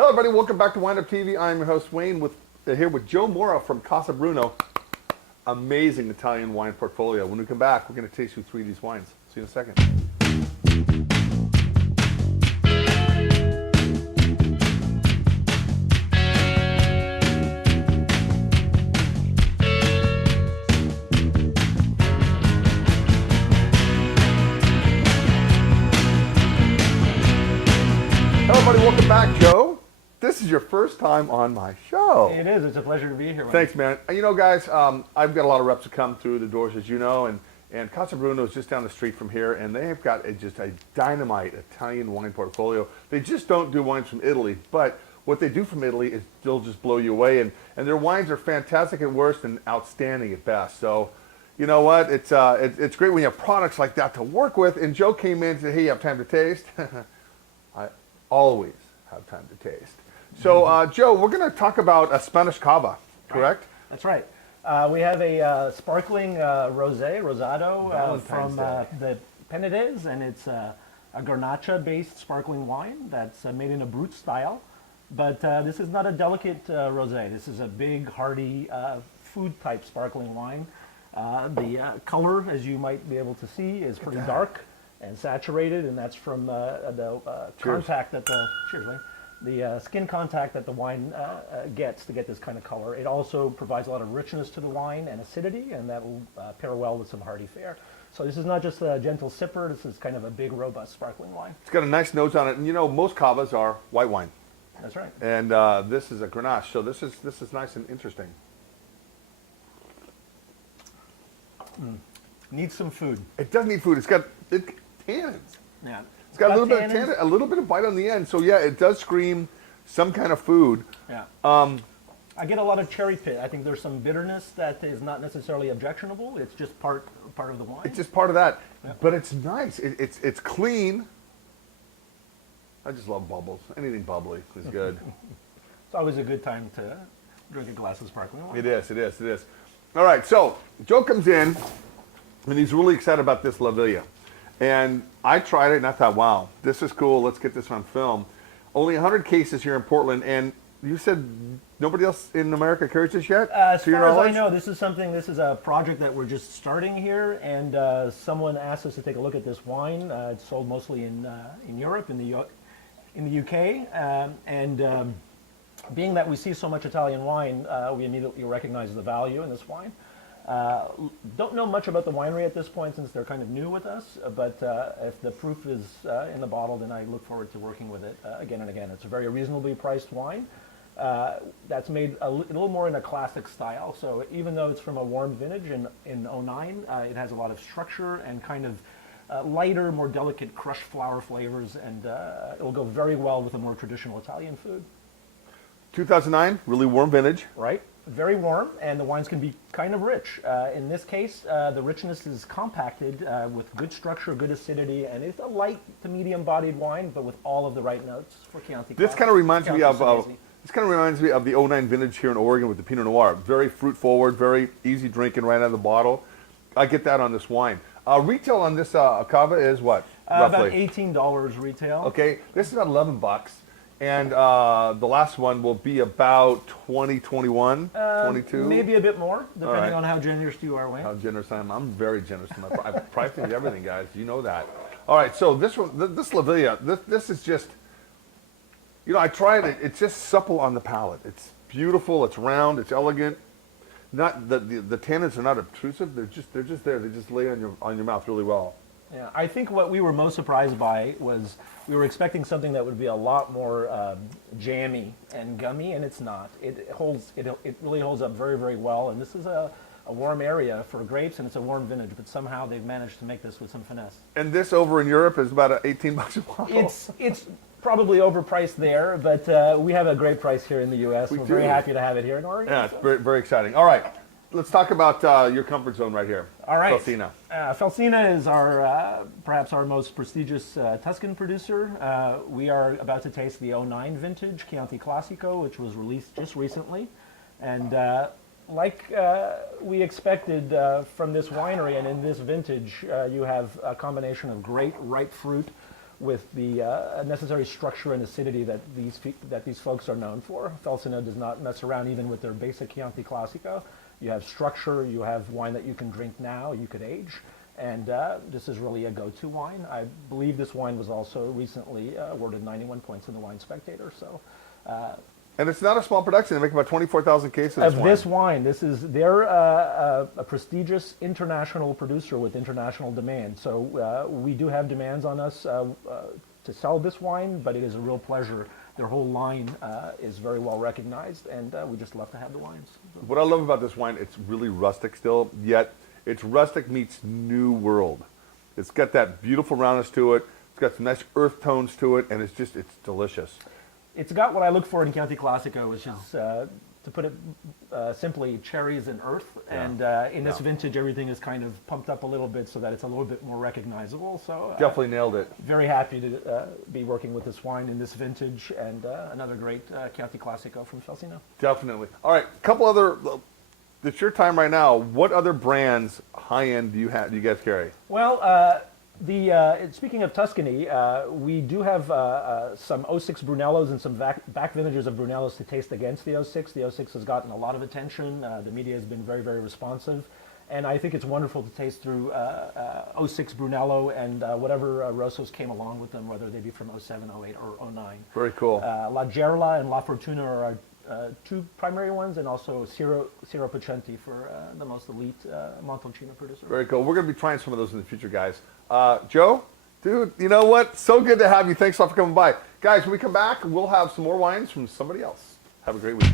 Hello, everybody. Welcome back to Wind Up TV. I'm your host, Wayne, here with Joe Mora from CasaBruno. Amazing Italian wine portfolio. When we come back, we're going to taste you three of these wines. See you in a second. Hello, everybody. Welcome back, Joe. This is your first time on my show. It is. It's a pleasure to be here. Thanks, man. You know, guys, I've got a lot of reps that come through the doors, as you know, and CasaBruno is just down the street from here, and they've got just a dynamite Italian wine portfolio. They just don't do wines from Italy, but what they do from Italy is still just blow you away, and their wines are fantastic at worst and outstanding at best. So, you know what? It's great when you have products like that to work with. And Joe came in and said, "Hey, you have time to taste?" I always have time to taste. So, Joe, we're going to talk about a Spanish cava, correct? That's right. We have a sparkling rosado from the Penedès, and it's a Garnacha-based sparkling wine that's made in a brut style. But this is not a delicate rosé. This is a big, hearty, food-type sparkling wine. The color, as you might be able to see, is pretty dark and saturated, and that's from the contact that the skin contact that the wine gets to get this kind of color. It also provides a lot of richness to the wine and acidity, and that will pair well with some hearty fare. So this is not just a gentle sipper, this is kind of a big, robust sparkling wine. It's got a nice nose on it, and you know, most cavas are white wine. That's right. And this is a Grenache, so this is nice and interesting. Needs some food. It does need food. It's got tannins. Yeah. It's got a little bit of tannin, a little bit of bite on the end. So yeah, it does scream some kind of food. Yeah. I get a lot of cherry pit. I think there's some bitterness that is not necessarily objectionable. It's just part of the wine. It's just part of that. Yeah. But it's nice. It's clean. I just love bubbles. Anything bubbly is good. It's always a good time to drink a glass of sparkling wine. It is. All right, so Joe comes in, and he's really excited about this La Villa. And I tried it, and I thought, wow, this is cool. Let's get this on film. Only 100 cases here in Portland, and you said nobody else in America carries this yet? As far as I know, this is a project that we're just starting here, and someone asked us to take a look at this wine. It's sold mostly in Europe, in the UK, and being that we see so much Italian wine, we immediately recognize the value in this wine. Don't know much about the winery at this point since they're kind of new with us, but if the proof is in the bottle, then I look forward to working with it again and again. It's a very reasonably priced wine that's made a little more in a classic style. So even though it's from a warm vintage in 09, it has a lot of structure and kind of lighter, more delicate crushed flower flavors, and it will go very well with a more traditional Italian food. 2009, really warm vintage. Right. Very warm, and the wines can be kind of rich. In this case, the richness is compacted with good structure, good acidity, and it's a light to medium-bodied wine, but with all of the right notes for Chianti. This kind of reminds me of the 09 vintage here in Oregon with the Pinot Noir. Very fruit-forward, very easy drinking right out of the bottle. I get that on this wine. Retail on this cava is what? Roughly? About $18 retail. Okay, this is about $11. And the last one will be about 20, 21, 22? Maybe a bit more, depending on how generous you are, Wayne. How generous I am. I'm very generous to my price. I price things everything, guys. You know that. All right, so this one, this La Villa, this is just, you know, I tried it. It's just supple on the palate. It's beautiful. It's round. It's elegant. Not the tannins are not obtrusive. They're just there. They just lay on your mouth really well. Yeah, I think what we were most surprised by was we were expecting something that would be a lot more jammy and gummy, and it's not. It really holds up very, very well, and this is a warm area for grapes, and it's a warm vintage, but somehow they've managed to make this with some finesse. And this over in Europe is about $18 a bottle. It's probably overpriced there, but we have a great price here in the U.S. We're very happy to have it here in Oregon. Yeah, it's very, very exciting. All right. Let's talk about your comfort zone right here. All right. Felsina. Felsina is perhaps our most prestigious Tuscan producer. We are about to taste the 09 vintage Chianti Classico, which was released just recently. And like we expected from this winery and in this vintage, you have a combination of great ripe fruit with the necessary structure and acidity that these folks are known for. Felsina does not mess around even with their basic Chianti Classico. You have structure, you have wine that you can drink now, you could age, and this is really a go-to wine. I believe this wine was also recently awarded 91 points in the Wine Spectator. So. And it's not a small production. They make about 24,000 cases of this wine. They're a prestigious international producer with international demand. So we do have demands on us to sell this wine, but it is a real pleasure. Their whole line is very well recognized, and we just love to have the wines. What I love about this wine, it's really rustic still, yet it's rustic meets New World. It's got that beautiful roundness to it. It's got some nice earth tones to it, and it's delicious. It's got what I look for in Chianti Classico, which is, to put it simply, cherries and earth. Yeah. And in this vintage, everything is kind of pumped up a little bit so that it's a little bit more recognizable. So definitely nailed it. Very happy to be working with this wine in this vintage, and another great Chianti Classico from Felsina. Definitely. All right, a couple other. It's your time right now. What other brands, high end, do you guys carry? Well. Speaking of Tuscany, we do have some 06 Brunellos and some back vintages of Brunellos to taste against the 06. The 06 has gotten a lot of attention. The media has been very, very responsive. And I think it's wonderful to taste through 06 Brunello and whatever Rossos came along with them, whether they be from 07, 08, or 09. Very cool. La Gerla and La Fortuna are our two primary ones, and also Ciro Pocenti for the most elite Montalcino producer. Very cool. We're going to be trying some of those in the future, guys. Joe, dude, you know what? So good to have you. Thanks a lot for coming by. Guys, when we come back, we'll have some more wines from somebody else. Have a great week.